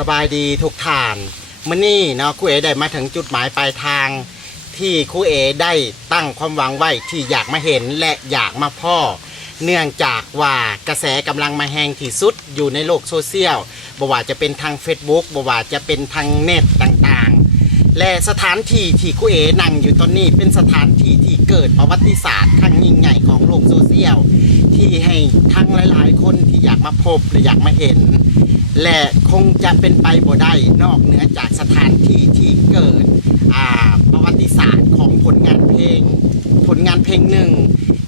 สบายดีทุกท่านมื้อนี้เนาะครูเอได้มาถึงจุดหมายปลายทางที่ครูเอได้ตั้งความหวังไว้ที่อยากมาเห็นและอยากมาพ่อเนื่องจากว่ากระแสกำลังมาแรงที่สุดอยู่ในโลกโซเชียลบ่ว่าจะเป็นทาง Facebook บ่ว่าจะเป็นทางเน็ตต่างๆและสถานที่ที่ครูเอนั่งอยู่ตอนนี้เป็นสถานที่ที่เกิดประวัติศาสตร์ครั้งยิ่งใหญ่ของโลกโซเชียลที่ให้ทั้งหลายๆคนที่อยากมาพบหรืออยากมาเห็นและคงจะเป็นไปบ่ได้นอกเหนือจากสถานที่ที่เกิดประวัติศาสตร์ของผลงานเพลงหนึ่ง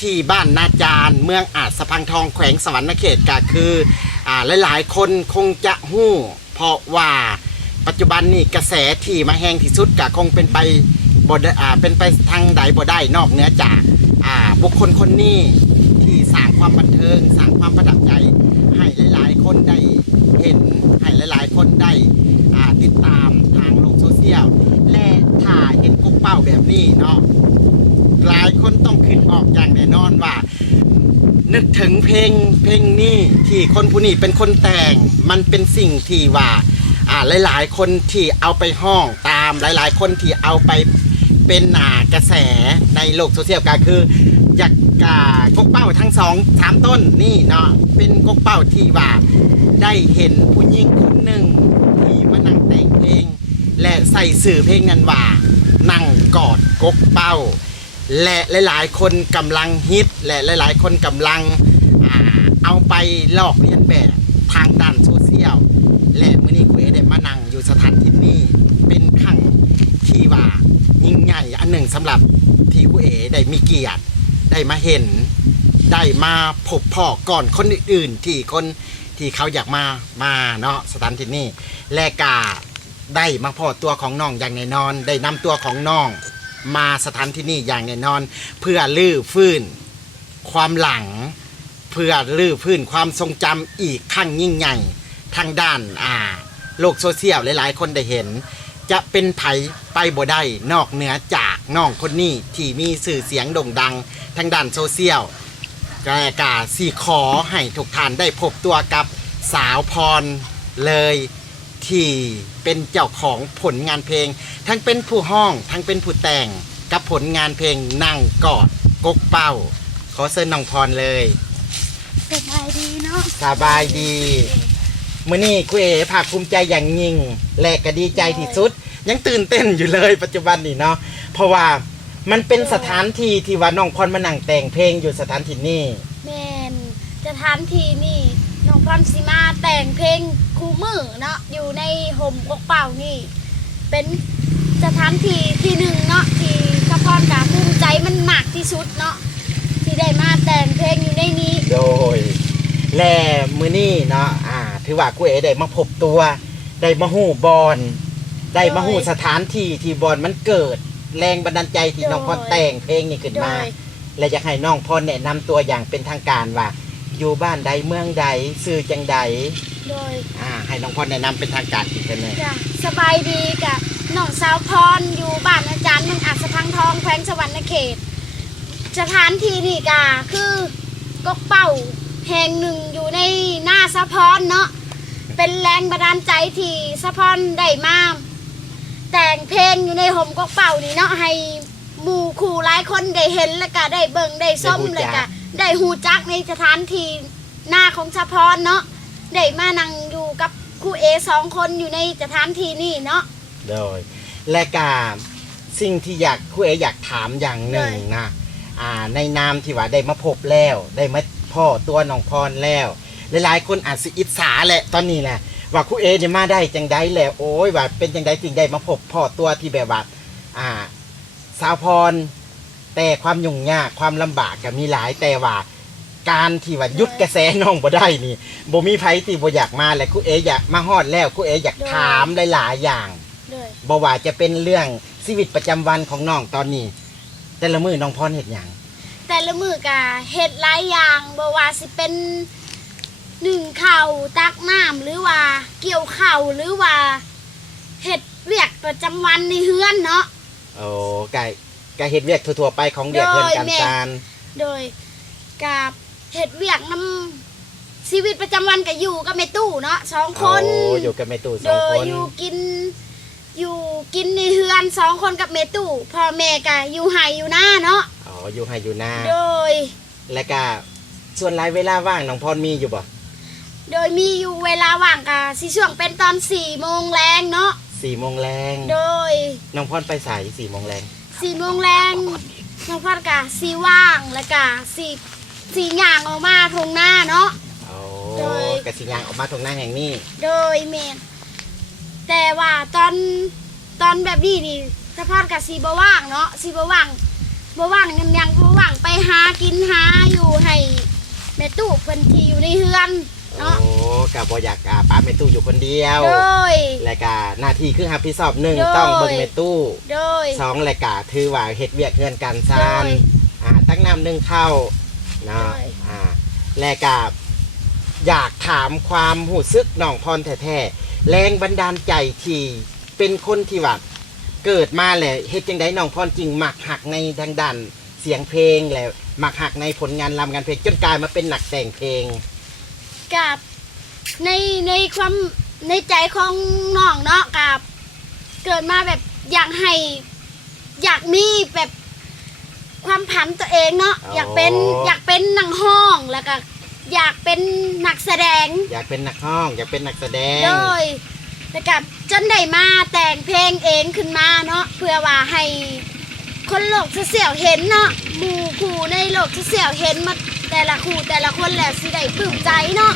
ที่บ้านนาจารเมืองอาจสะพังทองแขวงสวรรณเขตก็คือหลายๆคนคงจะฮู้เพราะว่าปัจจุบันนี้กระแสที่มาแห้งที่สุดก็คงเป็นไปบ่เป็นไปทางใดบ่ได้นอกเหนือจากบุคคลคนนี้ที่สร้างความบันเทิงสร้างความประทับใจให้หลายๆคนได้เห็นให้หลายๆคนได้ติดตามทางโลกโซเชียลและถ้าเห็นกุ๊กเป้าแบบนี้เนาะหลายคนต้องคิดออกอย่างแน่นอนว่านึกถึงเพลงนี้ที่คนผู้นี้เป็นคนแต่งมันเป็นสิ่งที่ว่าหลายๆคนที่เอาไปห้องตามหลายๆคนที่เอาไปเป็นกระแสในโลกโซเชียลก็คืออยากกกเป้าทั้ง2-3ต้นนี่เนาะเป็นกกเป้าที่ว่าได้เห็นผู้หญิงคนหนึ่งที่มานั่งแต่งเพลงและใส่สื่อเพลงนั้นว่านั่งกอดกกเป้าและหลายๆคนกำลังฮิตและหลายๆคนกำลังเอาไปลอกเลียนแบบทางด้านโซเชียลและมื้อนี้ครูเอได้มานั่งอยู่สถานที่นี้เป็นครั้งที่ว่ายิ่งใหญ่อันหนึ่งสำหรับที่ครูเอได้มีเกียรติได้มาเห็นได้มาพบพ่อก่อนคนอื่นๆที่เขาอยากมาเนาะสถานที่นี้และก็ได้มาพอตัวของน้องอย่างแน่นอนได้นำตัวของน้องมาสถานที่นี้อย่างแน่นอนเพื่อลื้อฟื้นความหลังเพื่อลื้อฟื้นความทรงจำอีกครั้งยิ่งใหญ่ทางด้านโลกโซเชียลหลายๆคนได้เห็นจะเป็นไผไปบ่ได้นอกเหนือจากน้องคนนี้ที่มีสื่อเสียงโด่งดังทางด้านโซเชียลกาสี่ขอให้ทุกท่านได้พบตัวกับสาวพรเลยที่เป็นเจ้าของผลงานเพลงทั้งเป็นผู้ห้องทั้งเป็นผู้แต่งกับผลงานเพลงนั่งกอดกกเป้าขอเชิญน้องพรเลยสบายดีเนาะสบายดีมื้อนี้ครูเอภาคภูมิใจอย่างยิ่งและก็ดีใจที่สุดยังตื่นเต้นอยู่เลยปัจจุบันนี่เนาะเพราะว่ามันเป็นสถานที่ที่ว่าน้องพรมานั่งแต่งเพลงอยู่สถานที่นี้แม่นสถานที่นี่น้องพรสิมาแต่งเพลงคู่มือเนาะอยู่ในห่มกกเป่านี่เป็นสถานที่ที่หนึ่งเนาะที่สะพรกาภูมิใจมันมากที่สุดเนาะที่ได้มาแต่งเพลงอยู่ในนี้โดยและมื้อนี้เนาะถือว่าครูเอได้มาพบตัวได้มาฮู้บอนได้มาฮู้สถานที่ที่บอนมันเกิดแรงบันดาลใจที่น้องพรแต่งเพลงนี้ขึ้นมาและอยากให้น้องพรแนะนำตัวอย่างเป็นทางการว่าอยู่บ้านใดเมืองใดชื่อจังใดโดยให้น้องพรแนะนำเป็นทางการอีกเลยจ้ะสบายดีกับน้องสาวพรอยู่บ้านอาจารย์เมืองอาจสะพังทองแขวงสวรรณเขตสถานที่นี่ก็คือกกเป่าแห่งหนึ่งอยู่ในหน้าสะพรเนาะเป็นแรงบันดาลใจที่สะพรได้มาแต่งเพลงอยู่ในห่มกกเป่านี่เนาะให้หมู่คู่หลายคนได้เห็นแล้วก็ได้เบิ่งได้ส้มเลยก็ได้ฮู้จักในสถานที่หน้าของสะพรเนาะได้มานั่งอยู่กับครูเอ2 คนอยู่ในสถานที่นี่เนาะโดยและก็สิ่งที่ครูเออยากถามอย่างหนึ่งนะในนามที่ว่าได้มาพบแล้วได้มาพ่อตัวน้องพรแล้วหลายๆคนอาจสิอิจฉาแหละตอนนี้แหละว่าครูเอเนี่ยมาได้จังไดแล้วโอ้ยว่าเป็นจังไดจริงได้มาพบพ่อตัวที่แบบว่าสาวพรแต่ความยุ่งยากความลำบากก็มีหลายแต่ว่าการที่ว่ายุดกระแสน้องบ่ได้นี่บ่มีไผที่บ่อยากมาและครูเออยากมาฮอดแล้วครูเออยากถามหลายๆอย่างบ่ว่าจะเป็นเรื่องชีวิตประจำวันของน้องตอนนี้แต่ละมื้อน้องพรเฮ็ดหยังแต่ละมื้อก็เฮ็ดหลายอย่างบ่ว่าสิเป็นนึ่งข้าวตักน้ำหรือว่าเกี่ยวข้าวหรือว่าเฮ็ดเวียกประจำวันในเฮือนเนาะโอ้ก็เฮ็ดเวียกทั่วๆไปของเวียกเฮือนการโดยกับเฮ็ดเวียกน้ ชีวิตประจำวันก็อยู่กับแม่ตู้เนาะ2 คน โอ้อยู่กับแม่ตู้ โด 2 ค ย น อยู่กินในเฮือน2 คนกับแม่ตู้พ่อแม่ก็อยู่ไห้อยู่หน้าเนาะ อ๋ออยู่ให้อยู่นา โดย แล้วก็ส่วนรายเวลาว่างน้องพรมีอยู่บ่ โดยมีอยู่เวลาว่างก็สิช่วงเป็นตอน4 โมงแรงเนาะ 4 โมงแรง โดย น้องพรไปสาย4 โมงแรง 4 โมงแรงน้องพัดก็สิว่างแล้วก็สิย่างออกมาทงหน้าเนาะ โอ้ โดย กสิยางออกมาตรงหน้าแห่งนี้ โดยแม่นแต่ว่าตอนแบบนี้นี่สะพอดกับสีบว่างเนาะสีบว่างยังบ่ว่างไปหากินหาอยู่ให้แม่ตู้เพิ่นที่อยู่ในเฮือน โอ้ เนาะ ก็บ่อยากป้าแม่ตู้อยู่คนเดียว โดย แล้วก็หน้าที่คือรับผิดชอบหนึ่ง โดย ต้องเบิ่งแม่ตู้ โดย 2แล้วก็ถือว่าเฮ็ดเวียกเงินการซาน โดย ตั้งน้ำนึ่งข้าวเนาะ โดย แล้วก็อยากถามความหูซึกน้องพรแท้ๆแรงบันดาลใจที่เป็นคนที่ว่าเกิดมาแหละเฮ็ดจังไดน้องพรจริงมักหักในทางด้านเสียงเพลงแล้วมักหักในผลงานรำงานเพลงจนกลายมาเป็นนักแต่งเพลง กับในความในใจของน้องเนาะกับเกิดมาแบบอยากมีแบบความผันตัวเองเนาะ อ๋อ อ อ ยากเป็นนักห้องแล้วก็อยากเป็นนักแสดง อยากเป็นนักร้องอยากเป็นนักแสดง โดยแล้วก็จนได้มาแต่งเพลงเองขึ้นมาเนาะเพื่อว่าให้คนโลกเสี่ยวๆเห็นเนาะหมู่คู่ในโลกเสี่ยวๆเห็นมาแต่ละคู่แต่ละคนแหละสิได้ปลื้มใจเนาะ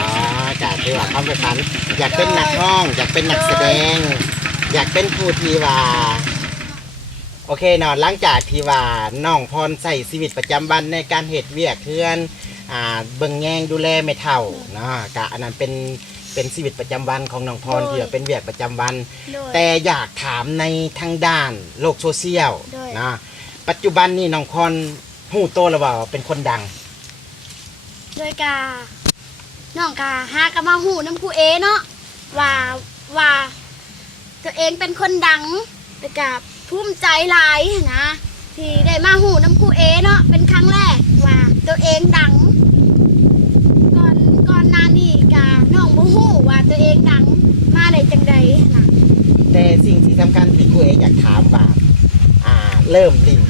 อ๋อจ้ะคือว่าความฝันอยากเป็นนักร้อง อยากเป็นนักแสดง อยากเป็นผู้ที่ว่าโอเคเนาะหลังจากที่ว่าน้องพรใส่ชีวิตประจำวันในการเฮ็ดเวียกเพื่อนเบิ่งแยงดูแลไม่เท่าเนาะก็อันนั้นเป็นชีวิตประจำวันของน้องพรที่ว่าเป็นเวียกประจำวัน โดย แต่อยากถามในทางด้านโลกโซเชียล ด้วย นะปัจจุบันนี่น้องพรหู้โตแล้วว่าเป็นคนดัง โดยกาน้องกาหากะมาหูน้ำครูเอเนาะว่าตัวเองเป็นคนดังแต่กาภูมิใจหลายนะที่ได้มาหูน้ำครูเอเนาะเป็นครั้งแรกว่าตัวเองดังก่อนหน้านี้กาน้องบ่ฮู้ว่าตัวเองดังมาได้จังใดนะ แต่สิ่งที่สำคัญที่ครูเออยากถามว่าเริ่มลิ่น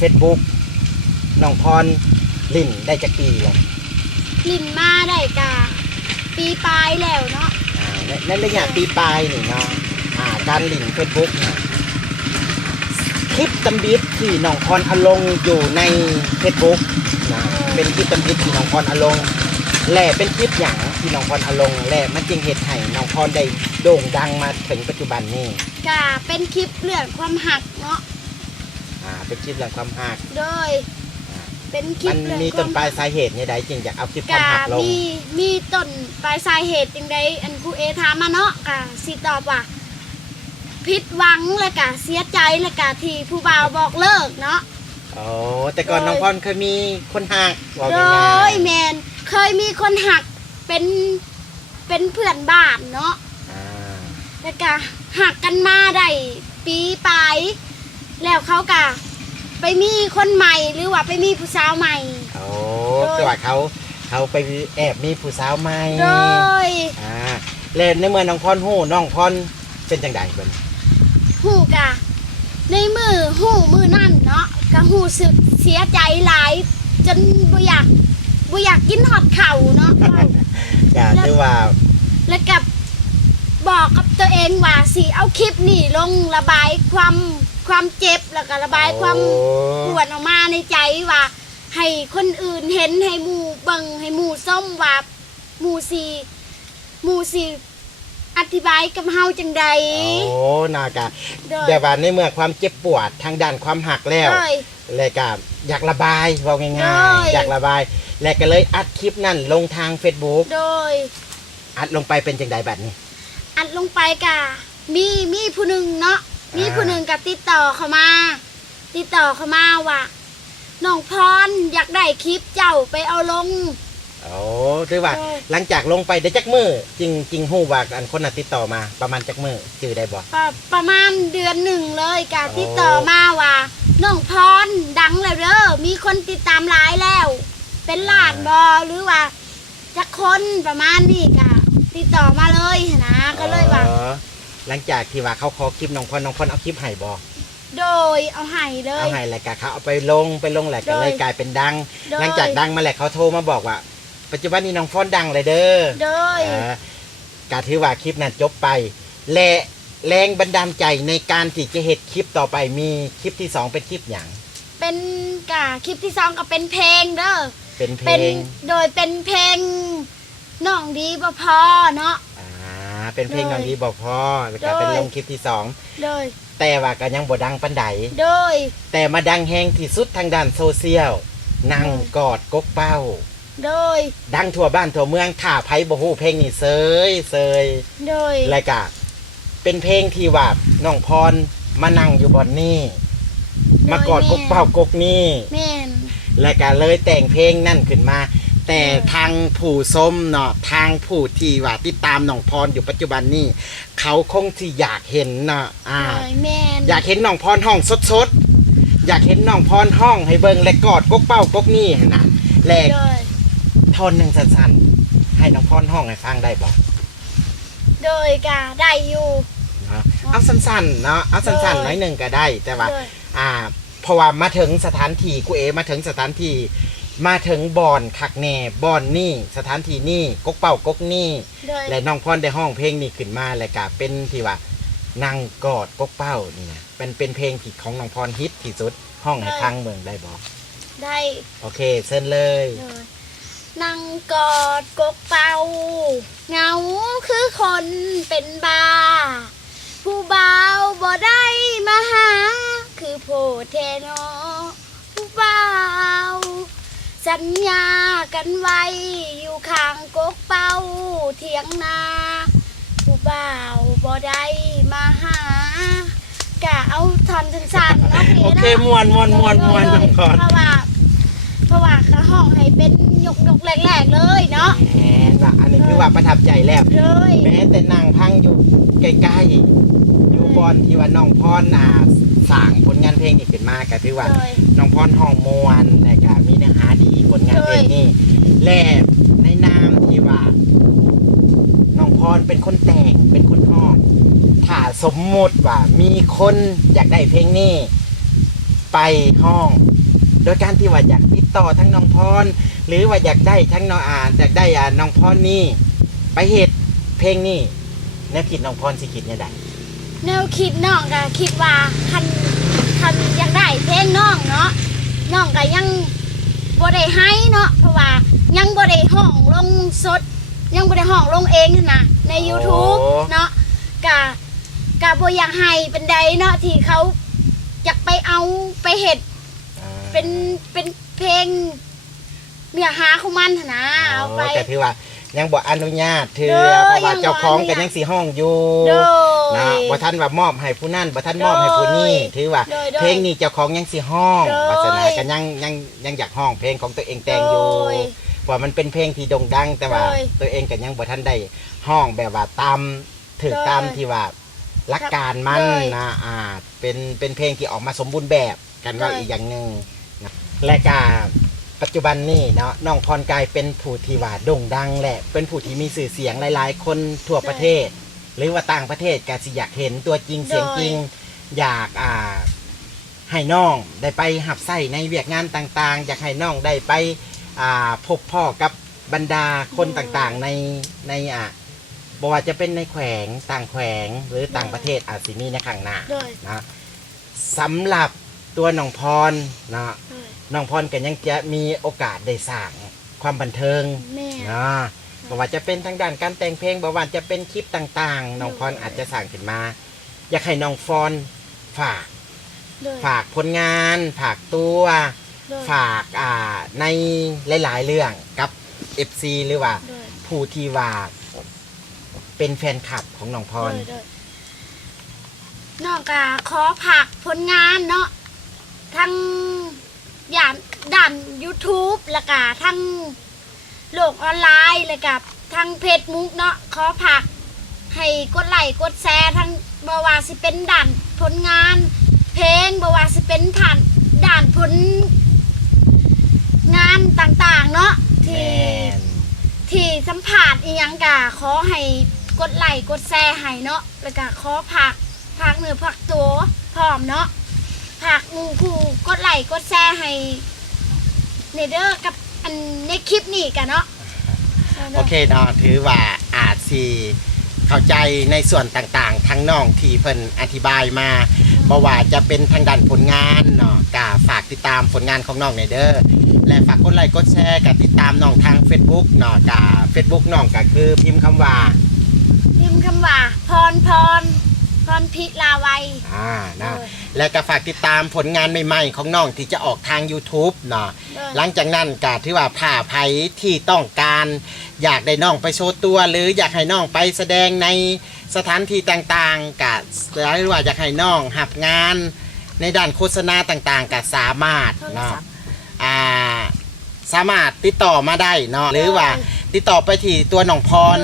Facebook น้องพรลิ่นได้จักปีแล้ว ลิ้นมาได้กาปีปลายแล้วเนาะ ในระยะปีปลายนี่เนาะการลิ่น Facebook เนี่ยคลิปตำบิดที่น้องพรเอาลงอยู่ใน Facebook นะเป็นคลิปตำบิดที่น้องพรเอาลงและเป็นคลิปอย่างที่น้องพรเอาลงและมันจึงเฮ็ดให้น้องพรได้โด่งดังมาถึงปัจจุบันนี้ กาเป็นคลิปเรื่องความหักเนาะ เป็นคลิปเรื่องความหัก โดยเป็นคลิ มั ป น เรื่อง มี ค ต้ วาน ม ปลายสาเหตุเนี่ยใดจึงอยากเอาคลิปความ กา หักลง มีต้นปลายสาเหตุจังใดอันครูเอถามมาเนาะกาสิตอบว่าผิดหวังแล้วกาเสียใจแล้วกาที่ผู้บ่าวบอกเลิกเนาะ โอ้แต่ก่อน โดย น้องพรเคยมีคนหักว่า โด ง่าย ยแมนเคยมีคนหักเป็นเพื่อนบ้านเนาะ ๆแล้วก็หักกันมาได้ปีปลายแล้วเขาก็ไปมีคนใหม่หรือว่าไปมีผู้สาวใหม่ โอ้ โดย คือว่าเขาไปแอบมีผู้สาวใหม่ โดย เล่นในเมื่อน้องพรหู้น้องพรเป็นจังไดเพิ่น หูกะในมือนั่นเนาะก็หูสึกเสียใจหลายจนบ่อยากกินหอดเข่าเนาะ ก็คือว่า แล้วกับบอกกับตัวเองว่าสิเอาคลิปนี่ลงระบายความเจ็บแล้วก็ระบายความปวดออกมาในใจว่าให้คนอื่นเห็นให้หมู่เบิ่งให้หมู่ส้มว่าหมู่สีอธิบายกับเฮาจังใด โอ้นากะ โดย แต่ว่าในเมื่อความเจ็บปวดทางด้านความหักแล้ว โดย เลยก็อยากระบายว่าง่าย โดย ๆอยากระบายแล้วก็เลยอัดคลิปนั่นลงทาง Facebook โดย อัดลงไปเป็นจังไดบัดนี้ อัดลงไปกะมีผู้หนึ่งเนาะมีผู้หนึ่งกับติดต่อเข้ามาว่าน้องพรอยากได้คลิปเจ้าไปเอาลง โอ้คือว่า โดย หลังจากลงไปได้จักมือจริงฮู้ว่าอันคนน่ะติดต่อมาประมาณจักมือจื่อได้บ่ ประมาณเดือนหนึ่งเลยกะ โอ้ ติดต่อมาว่าน้องพรดังแล้วเด้อมีคนติดตามหลายแล้ว เป็นล้านบอหรือว่า จักคนประมาณนี้ก็ติดต่อมาเลยนะก็เลยว่า อ๋อหลังจากที่ว่าเขาขอคลิปน้องพรเอาคลิปให้บ่ โดยเอาให้เลย เอาให้แล้วก็เขาเอาไปลงแหละก็เลย โดย กลายเป็นดัง โดย หลังจากดังมาแหละเขาโทรมาบอกว่า ปัจจุบันนี้น้องพรดังเลยเด้อ โดย ก็ถือว่าคลิปนั้นจบไปและแรงบันดาลใจในการที่จะเฮ็ดคลิปต่อไปมีคลิปที่สองเป็นคลิปหยัง เป็นคลิปที่สองก็เป็นเพลงเด้อ เป็นเพล เป็น ง โดยเป็นเพลงน้องดีบ่พอเนาะ เป็นเพลงนอนดีบอกพ่อแล้วก็เป็น โดย ลงคลิปที่สอง โดย แต่ว่าก็ยังบ่ดังปานใด โดย แต่มาดังแฮงที่สุดทางด้านโซเชียลนั่งกอดกกเป้า โดย ดังทั่วบ้านทั่วเมืองถ้าไผบ่ฮู้เพลงนี้เซย โดย แล้วก็เป็นเพลงที่ว่าน้องพรมานั่งอยู่บนนี้มากอดกกเป้ากกนี้ แม่น แล้วก็เลยแต่งเพลงนั่นขึ้นมา แต่ทางผู้ส้มเนาะทางผู้ที่ว่าติดตามน้องพรอยู่ปัจจุบันนี้เขาคงที่อยากเห็นเนาะโดยแม่น อยากเห็นน้องพรห้องสดๆอยากเห็นน้องพรห้องให้เบิ่งและกอดกกเป้ากกนี้หั่นนะและ โดย ทอนหนึ่งสั้นๆให้น้องพรห้องให้ฟังได้บ่ โดยก็ได้อยู่ เนาะเอาสั้นๆเนาะเอาสั้นๆหน่อยหนึ่งก็ได้แต่ว่า โดย เพราะว่ามาถึงสถานที่กูเอมาถึงสถานที่มาถึงบ่อนคักแน่บ่อนนี่สถานที่นี่กกเป้ากกนี่ โดย และน้องพรได้ห้องเพลงนี้ขึ้นมาแล้วก็เป็นที่ว่านั่งกอดกกเป้านี่นะเป็นเพลงที่ของน้องพรฮิตที่สุดห้องให้ฟังเมืองได้บ่ ได้ โอเคเชิญเลย โดยนั่งกอดกกเป่าเหงาคือคนเป็นบ้า ผู้บ่าวบ่ได้มาหา คือโพเทโนผู้บ่าวสัญญากันไว้อยู่ข้างกกเป่าเถียงนาผู้บ่าวบ่ได้มาหากะเอาทอนสั้นๆเนาะ โอเคมวนน้องพร เพราะว่าเขาห้องให้เป็นยกแรกๆเลยเนาะ แหมว่าอันนี้คือว่าประทับใจแล้ว เลย แม้แต่นั่งพังอยู่ใกล้ๆอยู่บอนที่ว่าน้องพรสร้างผลงานเพลงนี้ขึ้นมาก็ถือว่า เลย น้องพรห้องมวนและก็มีเนื้อหาดีผลงานเพลงนี้และในนามที่ว่าน้องพรเป็นคนแต่งเป็นคนห้องถ้าสมมติว่ามีคนอยากได้เพลงนี้ไปห้อง โดยการที่ว่าอยากติดต่อทั้งน้องพรหรือว่าอยากได้ทั้งน้องอยากได้น้องพรนี่ไปเหตุเพลงนี้แนวคิดน้องพรสิคิดเนี่ยได้ แนวคิดน้องก็คิดว่าคันอยากได้เพลงน้องเนาะน้องก็ยังบ่ได้ให้เนาะเพราะว่ายังบ่ได้ห้องลงสด ยังบ่ได้ห้องลงเองนะใน YouTube เนาะกะบ่อยากให้เป็นใดเนาะที่เขาอยากไปเอาไปเฮ็ดเป็นเพลงเนื้อหาของมันหั้นนะเอาไป แต่ถือว่ายังบ่อนุญาตเถือ เด้อ เพราะว่า ยังบ่ เจ้าของ อนุญาต กันยังสีห้องอยู่ โดย นะบ่ท่านว่ามอบให้ผู้นั่นบ่ท่านมอบให้ผู้นี้ถือว่า โดย เพลงนี้เจ้าของยังสีห้อง โดย วาสนากันยังอยากห้องเพลงของตัวเองแต่งอยู่ โดย เพราะมันเป็นเพลงที่โด่งดังแต่ว่า โดย ตัวเองกันยังบ่ท่านได้ห้องแบบว่าตามถือ โดย ตามที่ว่าหลักการมัน โดย นะเป็นเพลงที่ออกมาสมบูรณ์แบบกันว่า โดย อีกอย่างหนึ่งนะและก็ปัจจุบันนี้เนาะน้องพรกายเป็นผู้ที่ว่าโด่งดังและเป็นผู้ที่มีสื่อเสียงหลายๆ คนทั่วประเทศ หรือว่าต่างประเทศก็สิอยากเห็นตัวจริงเสียงจริง อยากให้น้องได้ไปหับไส้ในเวียกงานต่างๆ อยากให้น้องได้ไปพบพ่อกับบรรดาคนต่างๆในบ่ว่าจะเป็นในแขวงต่างแขวงหรือต่างประเทศอาจสิมีในข้างหน้า โดย นะสำหรับตัวน้องพรเนาะ โดย น้องพรก็ยังจะมีโอกาสได้สร้างความบันเทิง แม่ นะบ่ว่าจะเป็นทางด้านการแต่งเพลงบ่ว่าจะเป็นคลิปต่างๆน้องพรอาจจะสร้างขึ้นมา อยากให้น้องพรโดย ฝากผลงานฝากตัว โดย ฝากในหลายๆเรื่องกับ FC หรือว่า โดย ผู้ที่ว่าเป็นแฟนคลับของน้องพร โดยน้องก็ขอผักผลงานเนาะทั้งอย่างด้าน YouTube แล้วก็ทั้งโลกออนไลน์แล้วก็ทั้งเพจมุกเนาะขอผักให้กดไลค์กดแชร์ทั้งบ่ว่าสิเป็นด้านผลงาน เพลงบ่ว่าสิเป็นผ่านด้านผลงานต่างๆเนาะที่ ที่สัมผัสอีหยังกะขอให้กดไลค์กดแชร์ให้เนาะแล้วก็ขอผักเนื้อผักตัวพร้อมเนาะผักงูคู่กดไลค์กดแชร์ให้เนเดอร์กับอันในคลิปนี้กันเนาะ โอเคเนาะถือว่าอาจสิเข้าใจในส่วนต่างๆทั้งน้องที่เพิ่นอธิบายมาบ่ว่าจะเป็นทางด้านผลงานเนาะก็ฝากติดตามผลงานของน้องในเด้อและฝากกดไลค์กดแชร์กับติดตามน้องทาง Facebook เนาะกับ Facebook น้องก็คือพิมพ์คำว่า พรพิลาวัย นะและก็ฝากติดตามผลงานใหม่ๆของน้องที่จะออกทาง YouTube เนาะหลังจากนั้นก็ถือว่าผ่าไผที่ต้องการอยากได้น้องไปโชว์ตัว หรืออยากให้น้องไปแสดงในสถานที่ต่างๆก็หรือว่าอยากให้น้องหับงานในด้านโฆษณาต่างๆก็สามารถเนาะสามารถติดต่อมาได้เนาะหรือว่าติดต่อไปที่ตัวน้องพร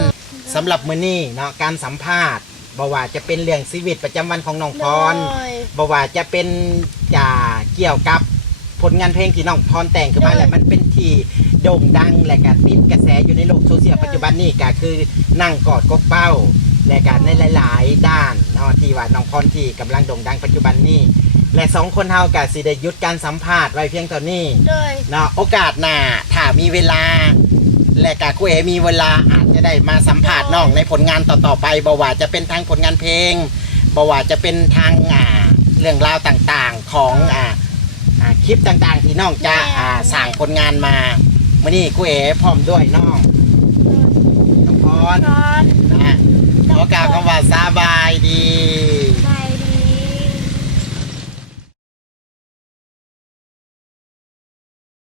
สำหรับมื้อนี้เนาะการสัมภาษณ์บ่ว่าจะเป็นเรื่องชีวิตประจำวันของน้องพรบ่ว่าจะเป็นเกี่ยวกับผลงานเพลงที่น้องพรแต่งขึ้นมาแล้วมันเป็นที่โด่งดังและก็ติดกระแสอยู่ในโลกโซเชียลปัจจุบันนี้ก็คือนั่งกอดกบเป้าและก็ในหลายๆด้านเนาะที่ว่าน้องพรที่กำลังโด่งดังปัจจุบันนี้และสองคนเฮาก็สิได้หยุดการสัมภาษณ์ไว้เพียงเท่านี้เนาะโอกาสหน้าถ้ามีเวลาและก็ครูเอมีเวลาอาจจะได้มาสัมภาษณ์น้องในผลงานต่อๆไปบ่ว่าจะเป็นทางผลงานเพลงบ่ว่าจะเป็นทางเรื่องราวต่างๆของคลิปต่างๆที่น้องจะสร้างผลงานมามื้อนี้ครูเอพร้อมด้วยน้องพรนะขอกล่าวคำว่าสบายดี บ